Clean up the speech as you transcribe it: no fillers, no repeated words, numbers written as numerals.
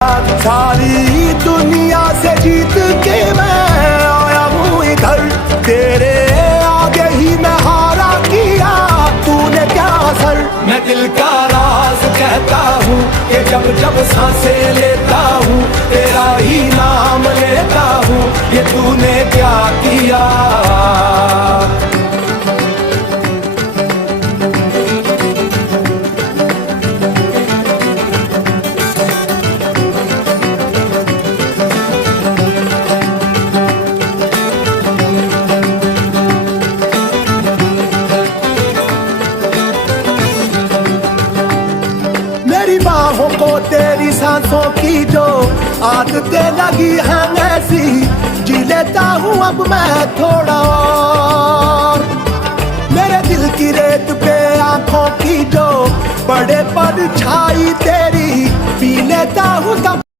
सारी दुनिया से जीत के मैं आया हूँ इधर, तेरे आगे ही मैं हारा किया, तूने क्या असर। मैं दिल का राज कहता हूँ कि जब जब सांसें लेता हूँ तेरा ही नाम लेता हूँ, ये तूने क्या किया। मेरी बाहों को तेरी सांसों की जो आदतें लगी हैं ऐसी, जी लेता हूँ अब मैं थोड़ा और। मेरे दिल की रेत पे आंखों की जो बड़े पर छाई तेरी, पी लेता हूँ तब